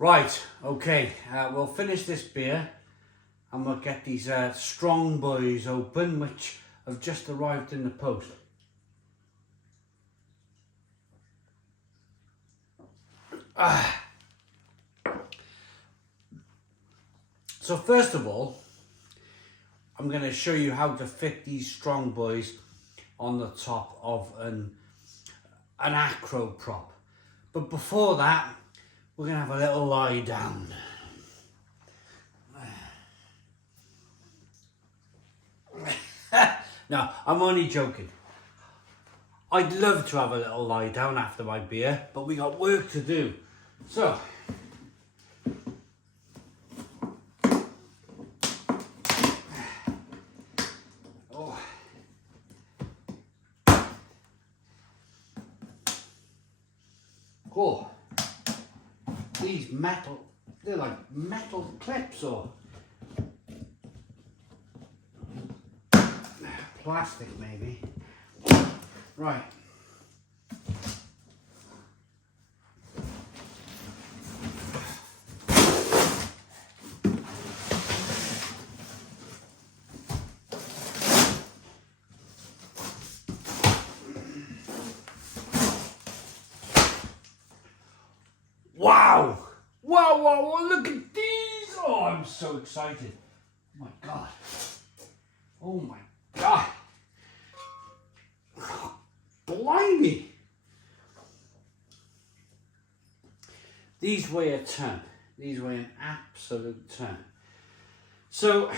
Right, okay, we'll finish this beer and we'll get these Strongboys open, which have just arrived in the post. So first of all, I'm going to show you how to fit these Strongboys on the top of an Acro prop. But before that, we're going to have a little lie down. No, I'm only joking. I'd love to have a little lie down after my beer, but we got work to do. So, oh, these metal, they're like metal clips or plastic maybe. Right. Wow! Wow, wow, wow, look at these! Oh, I'm so excited. Oh my God. Oh my God. Blimey! These weigh a ton. These weigh an absolute ton. So,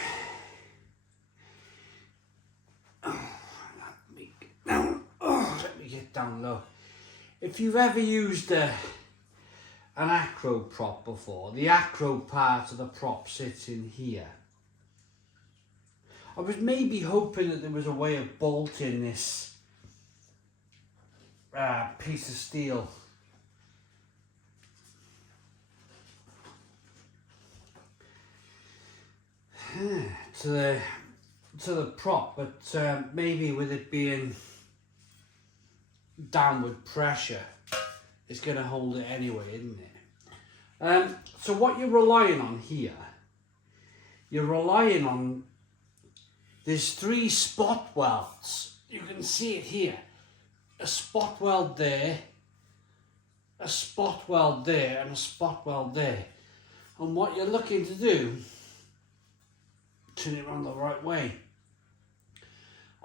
let me get down low. If you've ever used an Acro prop before, the Acro part of the prop sits in here. I was maybe hoping that there was a way of bolting this piece of steel to the prop, but maybe with it being downward pressure, it's going to hold it anyway, isn't it? So what you're relying on here, you're relying on, there's 3 spot welds. You can see it here. A spot weld there, a spot weld there, and a spot weld there. And what you're looking to do, turn it around the right way.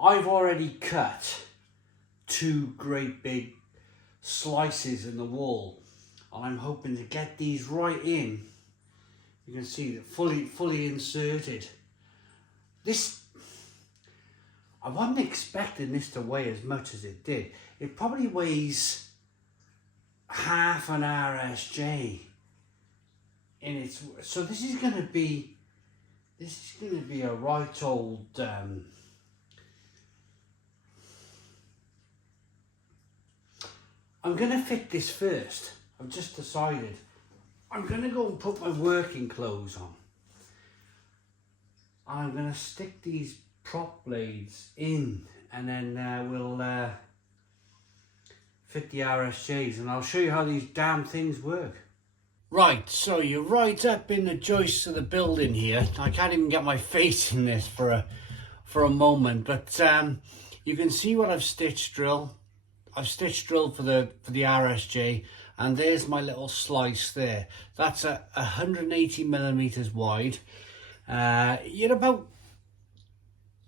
I've already cut 2 great big slices in the wall, and I'm hoping to get these right in. You can see that fully inserted. This, I wasn't expecting this to weigh as much as it did. It probably weighs half an RSJ in its, so this is going to be a right old I'm going to fit this first. I've just decided I'm going to go and put my working clothes on. I'm going to stick these prop blades in, and then we'll fit the RSJs, and I'll show you how these damn things work. Right, so you're right up in the joists of the building here. I can't even get my face in this for a moment, but you can see what I've stitched drilled. I've stitched drilled for the RSJ, and there's my little slice there. That's 180 millimeters wide. You're about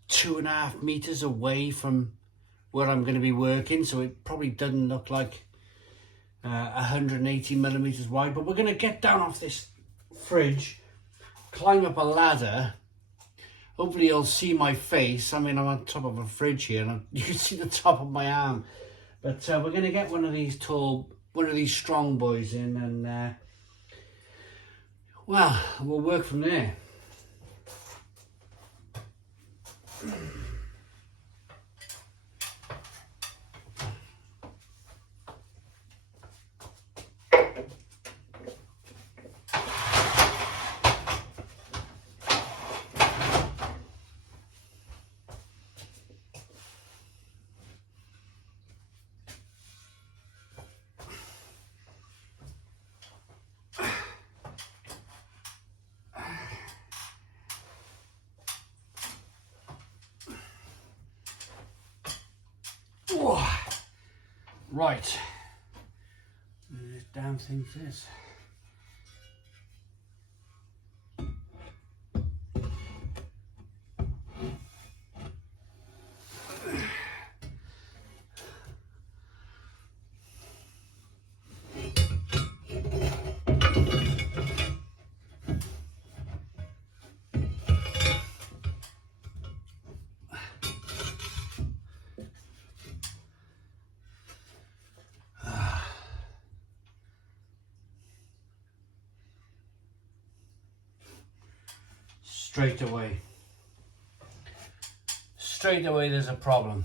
2.5 meters away from where I'm going to be working, so it probably doesn't look like 180 millimeters wide. But we're going to get down off this fridge, climb up a ladder. Hopefully you'll see my face. I mean, I'm on top of a fridge here, and you can see the top of my arm. But we're going to get one of these Strongboys in, and well, we'll work from there. Oh, right. This damn thing is. Straight away there's a problem.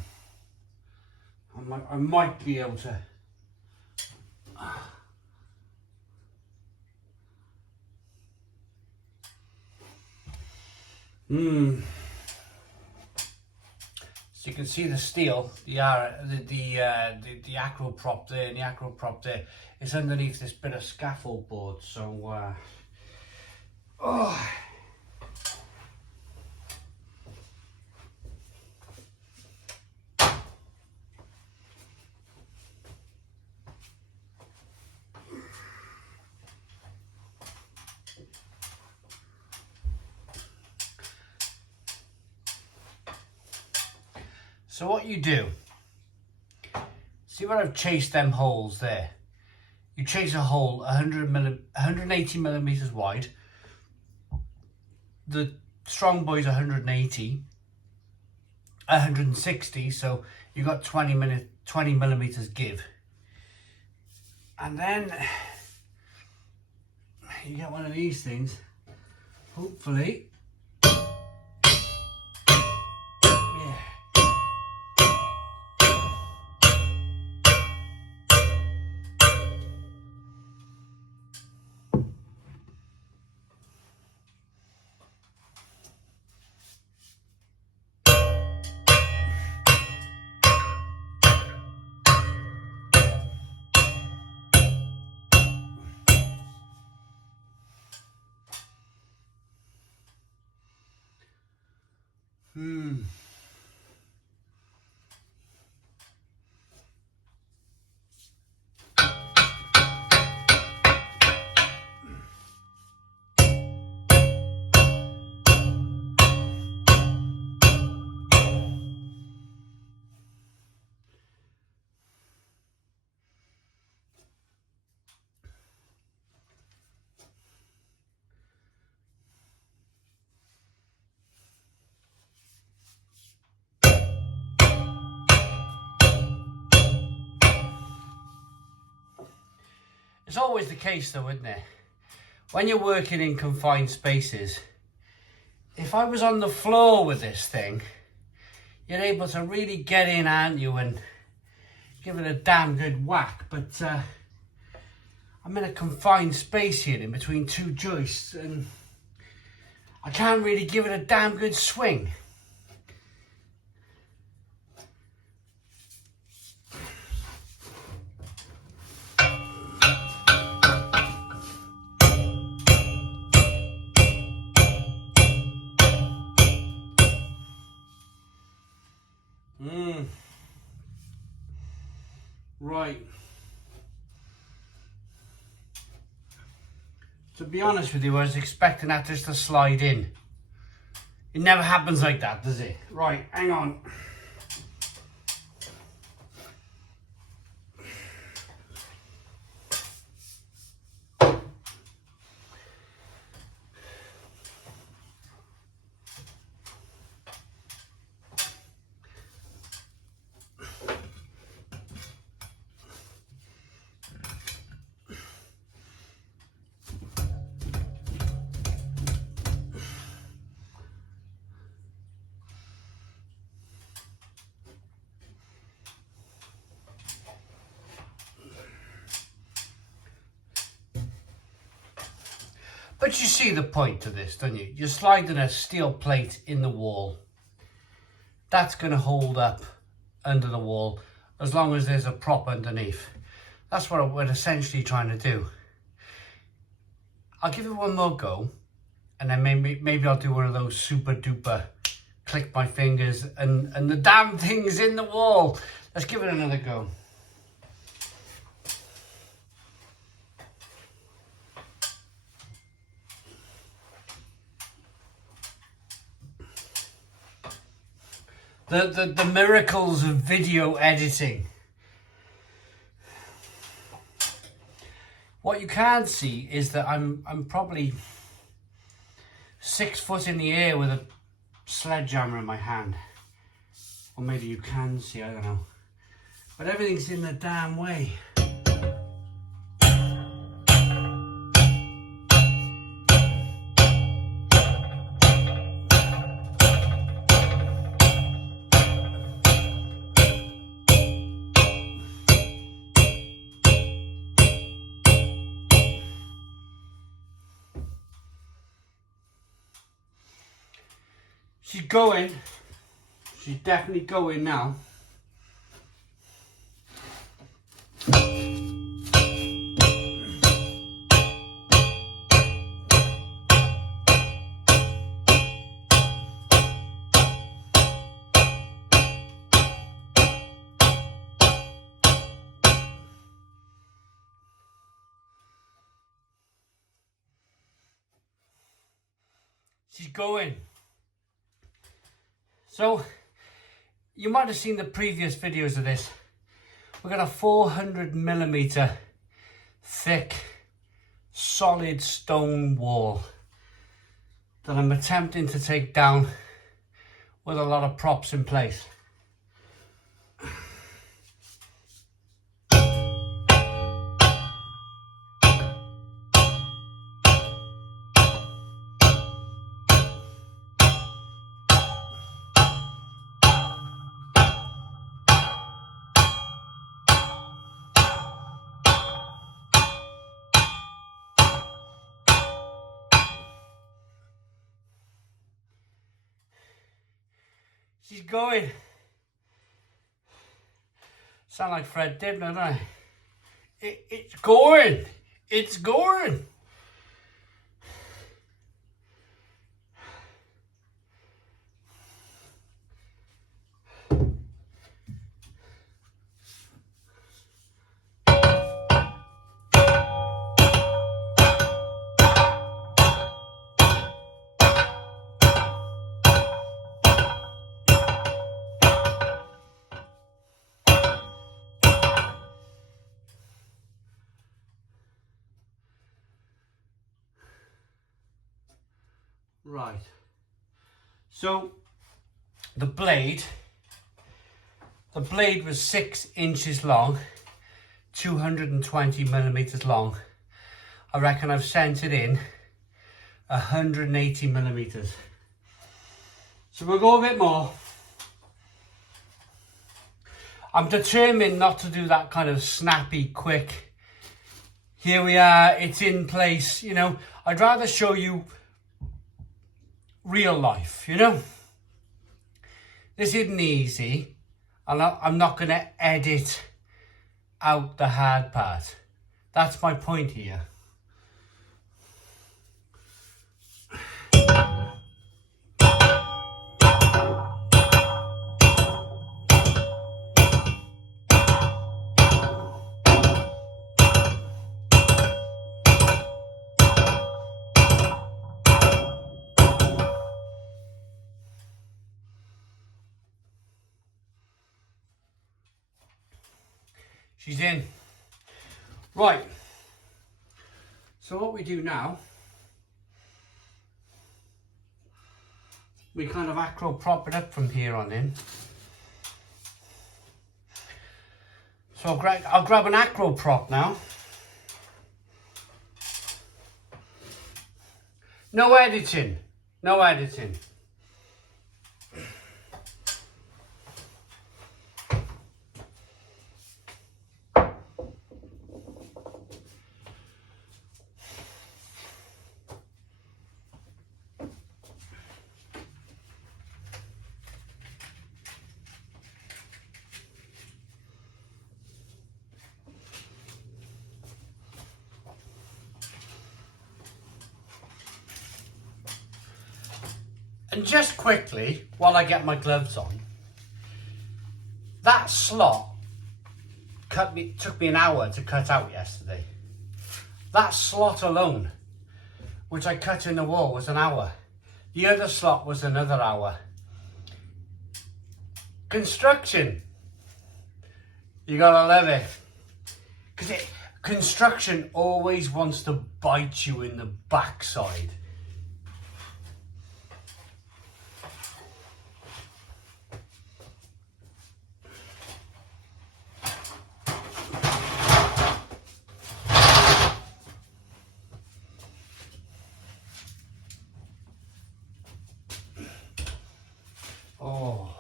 I might be able to. So you can see the steel, the Acro prop there, and the Acro prop there. It's underneath this bit of scaffold board. So, So what you do, see where I've chased them holes there? You chase a hole 180 millimeters wide. The Strongboy's 160, so you got 20 millimeters give. And then you get one of these things, hopefully. It's always the case though, isn't it? When you're working in confined spaces, if I was on the floor with this thing, you're able to really get in, aren't you, and give it a damn good whack. But I'm in a confined space here in between two joists, and I can't really give it a damn good swing. Right. To be honest with you, I was expecting that just to slide in. It never happens like that, does it? Right, hang on. But you see the point of this, don't you? You're sliding a steel plate in the wall. That's going to hold up under the wall as long as there's a prop underneath. That's what we're essentially trying to do. I'll give it one more go, and then maybe I'll do one of those super duper clicked my fingers and the damn thing's in the wall. Let's give it another go. The miracles of video editing. What you can see is that I'm probably 6 foot in the air with a sledgehammer in my hand. Or maybe you can see, I don't know. But everything's in the damn way. She's going. She's definitely going now. She's going. So, you might have seen the previous videos of this. We've got a 400mm thick, solid stone wall that I'm attempting to take down with a lot of props in place. She's going. Sound like Fred Dibner, don't I? It's going. It's going. Right, so the blade was 6 inches long, 220mm long. I reckon I've sent it in 180mm. So we'll go a bit more. I'm determined not to do that kind of snappy, quick, here we are, it's in place, you know. I'd rather show you real life, you know. This isn't easy, and I'm not going to edit out the hard part. That's my point here. She's in. Right. So what we do now, we kind of acro prop it up from here on in. So I'll grab an acro prop now. No editing. No editing. And just quickly, while I get my gloves on, that slot took me an hour to cut out yesterday. That slot alone, which I cut in the wall, was an hour. The other slot was another hour. Construction, you gotta love it. Because construction always wants to bite you in the backside. Oh.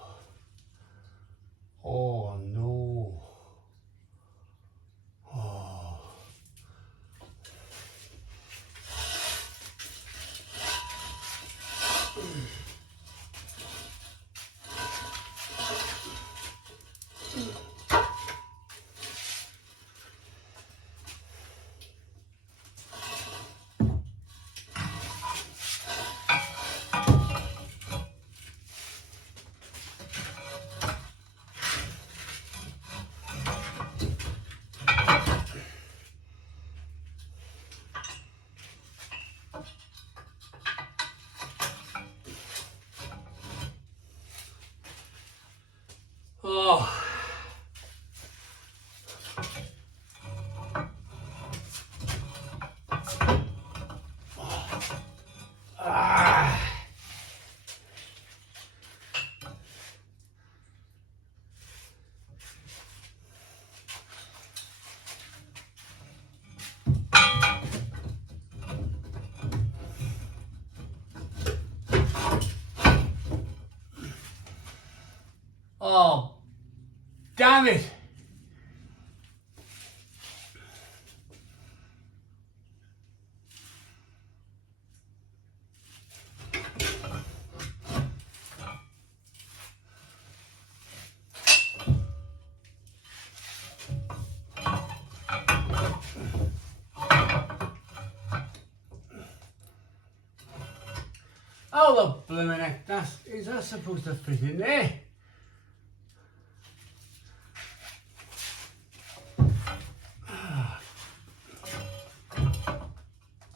Oh no. Oh. Oh. Ah. Oh, damn it. Oh, the blooming heck, is that supposed to fit in there?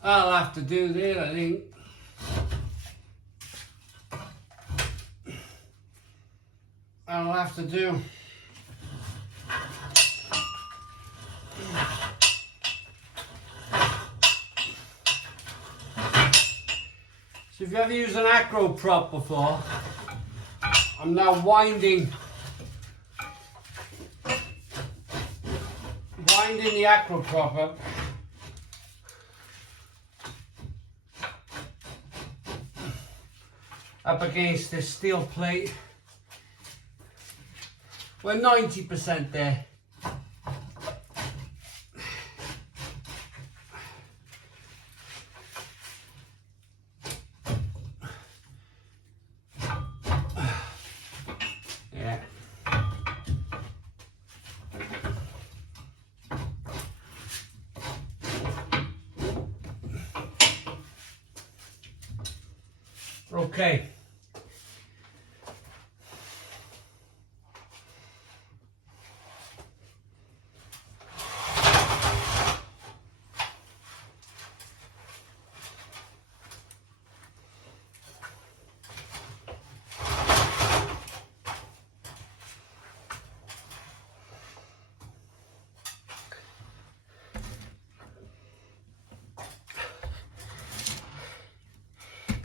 I'll have to do that, I think. I'll have to do. So if you ever used an Acro prop before, I'm now winding the Acro prop up against this steel plate. We're 90% there. Yeah. Okay.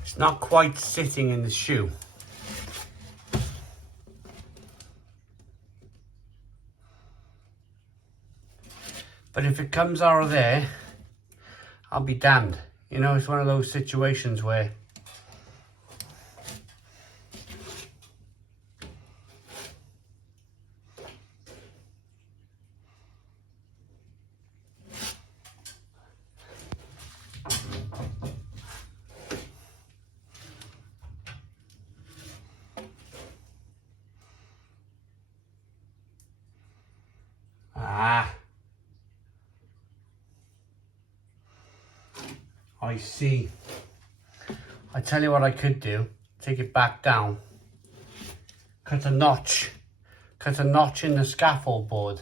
It's not quite sitting in the shoe. But if it comes out of there, I'll be damned. You know, it's one of those situations where I see. I tell you what I could do. take it back down, cut a notch in the scaffold board.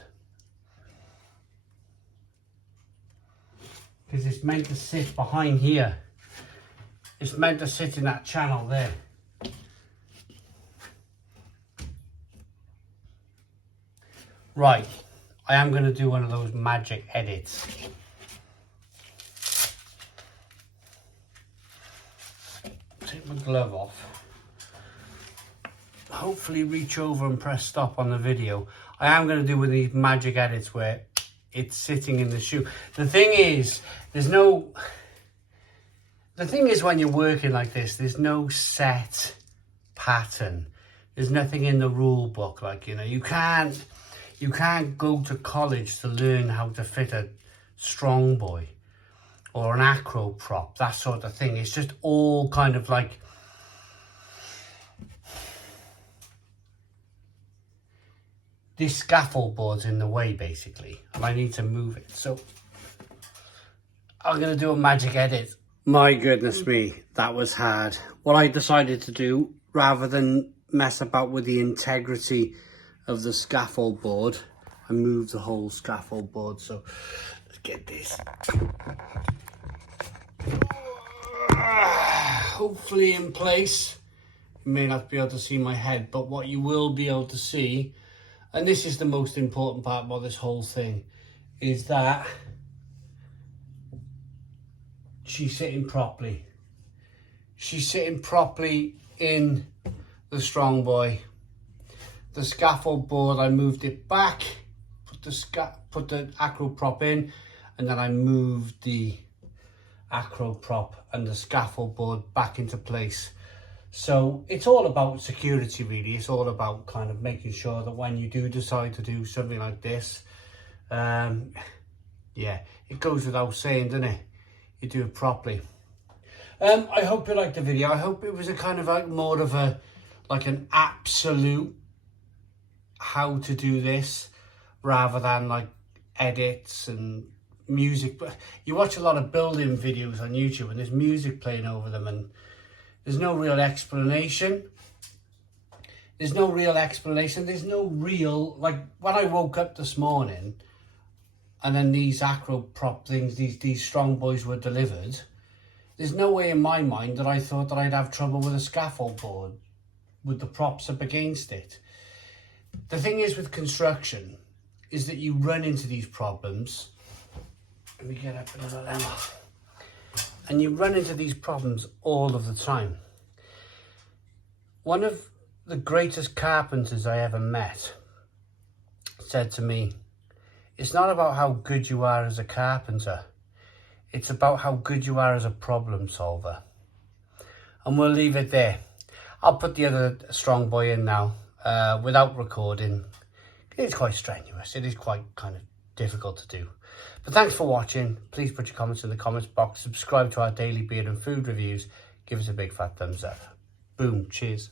Because it's meant to sit behind here. It's meant to sit in that channel there. Right, I am going to do one of those magic edits. Take my glove off. Hopefully reach over and press stop on the video. I am going to do one of these magic edits where it's sitting in the shoe. The thing is when you're working like this, there's no set pattern. There's nothing in the rule book. Like, you know, you can't go to college to learn how to fit a Strongboy or an Acro prop, that sort of thing. It's just all kind of like, this scaffold board's in the way basically, and I need to move it. So I'm gonna do a magic edit. My goodness me, that was hard. What I decided to do, rather than mess about with the integrity of the scaffold board, I moved the whole scaffold board. So let's get this. Hopefully in place. You may not be able to see my head, but what you will be able to see, and this is the most important part about this whole thing, is that she's sitting properly. She's sitting properly in the Strongboy. The scaffold board, I moved it back, put the Acro prop in, and then I moved the Acro prop and the scaffold board back into place. So it's all about security really. It's all about kind of making sure that when you do decide to do something like this, yeah, it goes without saying, doesn't it? You do it properly. I hope you liked the video. I hope it was a kind of like more of a, like an absolute how to do this, rather than like edits and music. But you watch a lot of building videos on YouTube and there's music playing over them and there's no real explanation. There's no real, like when I woke up this morning and then these Acro prop things, these Strongboys were delivered, there's no way in my mind that I thought that I'd have trouble with a scaffold board with the props up against it. The thing is with construction is that you run into these problems. Let me get up a little level. And you run into these problems all of the time. One of the greatest carpenters I ever met said to me, it's not about how good you are as a carpenter, it's about how good you are as a problem solver. And we'll leave it there. I'll put the other Strongboy in now without recording. It's quite strenuous. It is quite kind of difficult to do. But thanks for watching. Please put your comments in the comments box. Subscribe to our daily beer and food reviews. Give us a big fat thumbs up. Boom. Cheers.